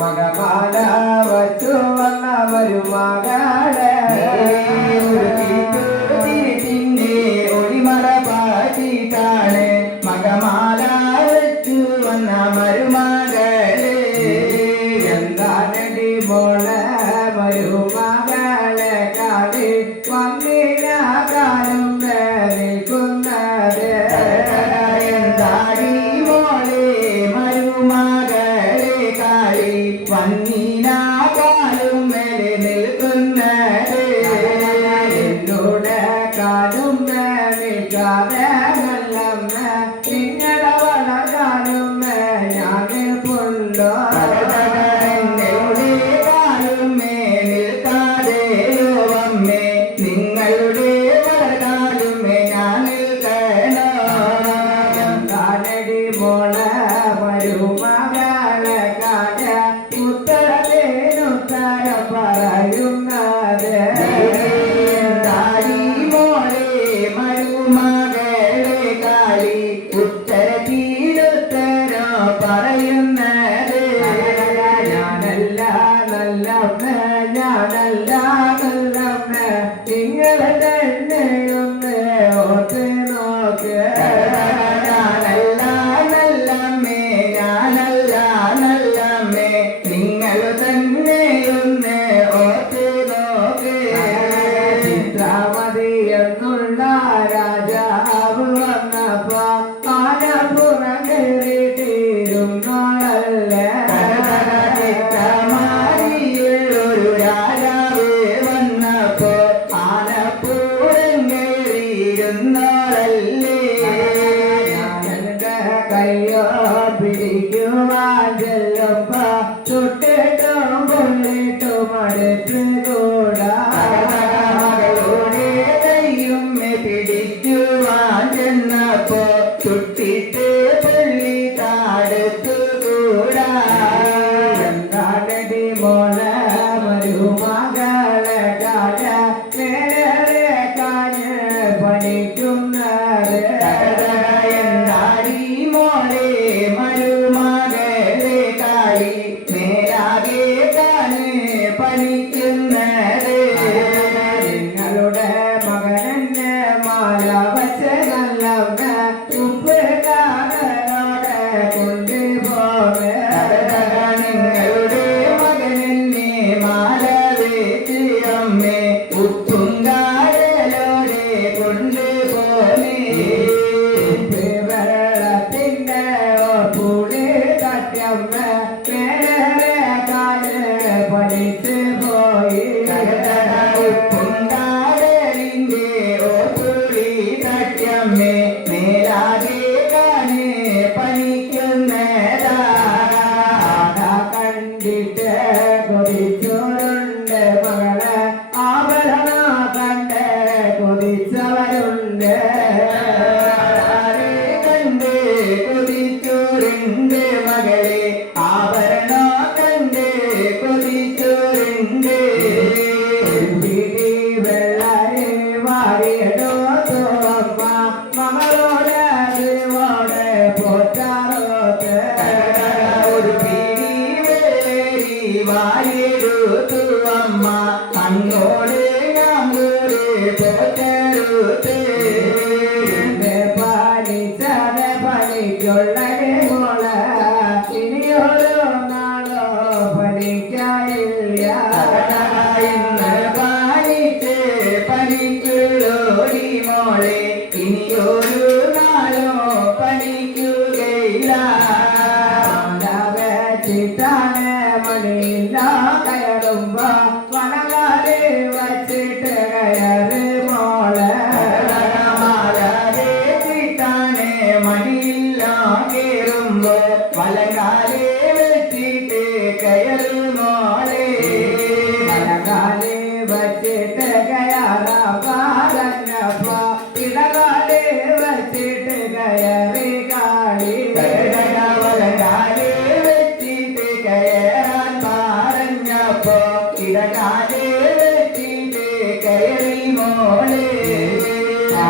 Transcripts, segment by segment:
മകമാനാവച്ചു വന്ന വരുമാന Deus. ചെന്നപ്പോ തുട്ടിട്ട് പള്ളി താടത്തു கொண்டு போக. நீங்கள் ಬಾಯಿರುತ್ತು ಅಮ್ಮ ಅನ್ನೋಡೆ ನಮ್ಮೂರೇ ಪೊಟ್ಟರುತ್ತೇ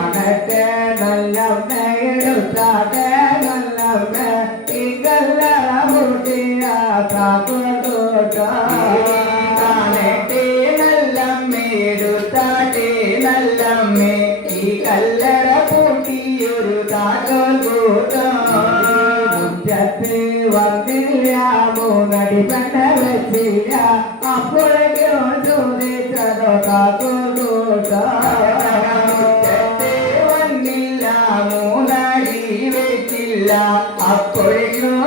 தானே நல்லம்மே எழுத்தானே நல்லம்மே இங்கெல்லாம் ஊட்டியா காக்கோட்டா தானே நல்லம்மே எழுத்தாட்டே நல்லம்மே ఈ కల్లర పూటియురు తాకోటీ వందిల్యాము నడిపెట వచ్చియా అప్పుడే చూసి చదువు కాకోట മൂന്നടി വീട്ടില്ല. അപ്പോഴും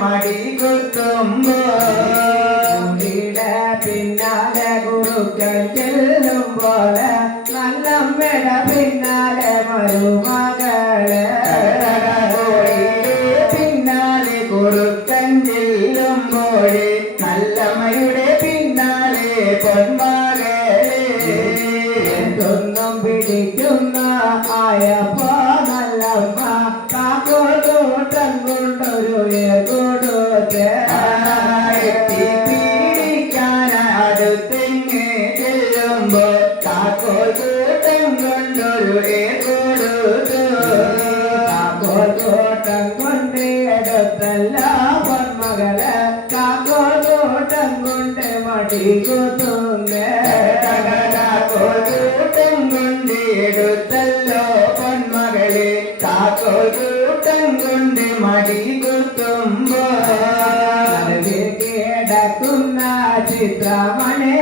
மடி குத்தும்போ பின்னால குருக்கள் செல்லும் போல நல்ல பின்னால மருமகளே ടിക്കുത്തുന്നേ കൂട്ടം കൊണ്ട് എടുത്തല്ലോ പൊന്മകളെ കാക്കോ കൂട്ടം കൊണ്ട് മടികുത്തുമ്പോ കിടക്കുന്ന ചിത്രമണി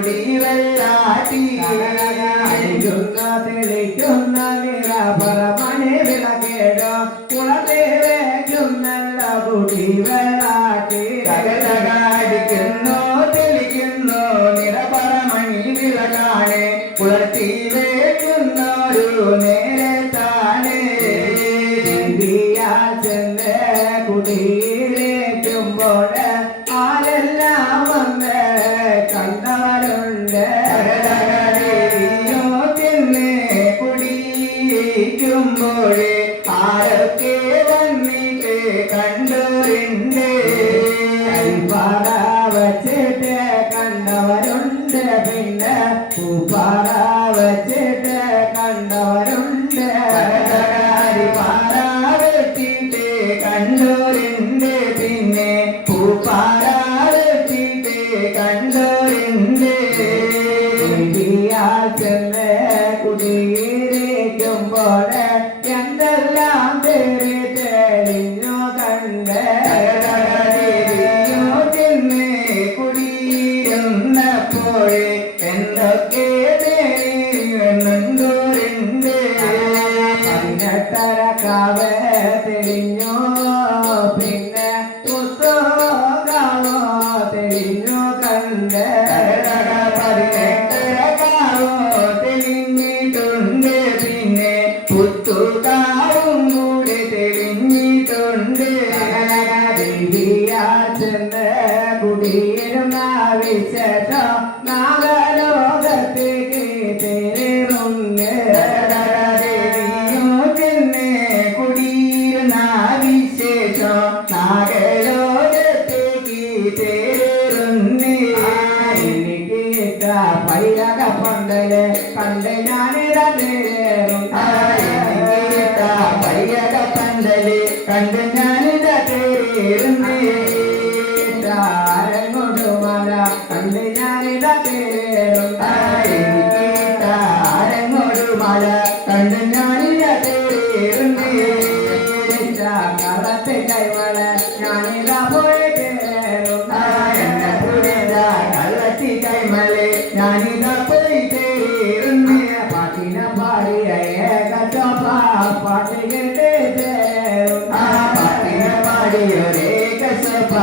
കൊടി വെള്ളാട്ടി തെളിക്കുന്ന നിറ പരമണി വിളകേടോ കുളത്തേക്കും നല്ല തെളിക്കുന്നു നിറ പരമണി വിളകാണ് പുലർത്തി താനേ ചെന്ന് കുടിയിലേക്കുമ്പോൾ பந்தை ஞானிதேறும் பையக பந்தலி கண்டு ஞானிதேறும் பாட்டு கேட்டே பாடிய ரே Kasaba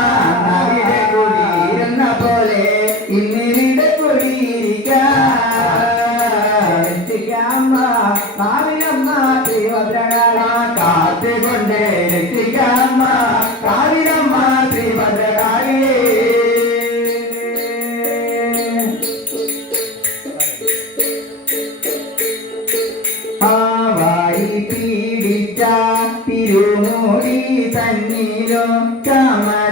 Muhammad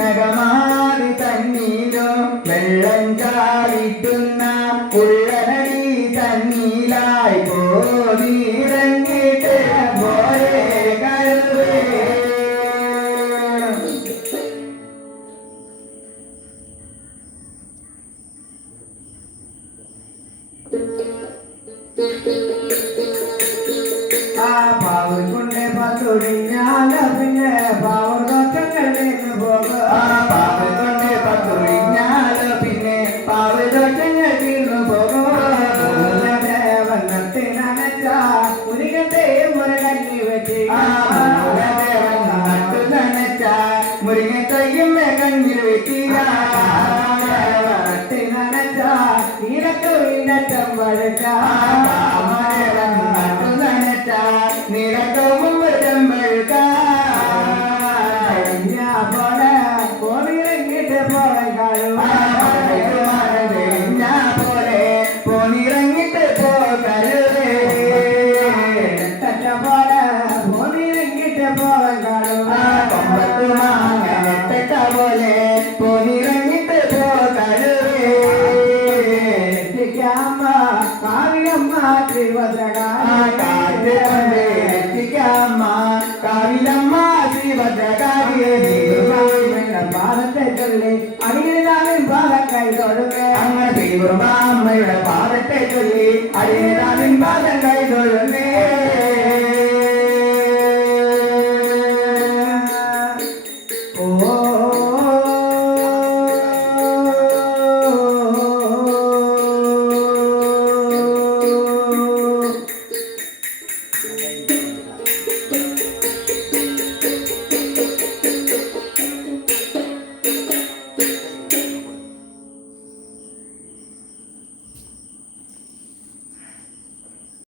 never mind. God. அடியேதான் பாதங்கை தொழுமே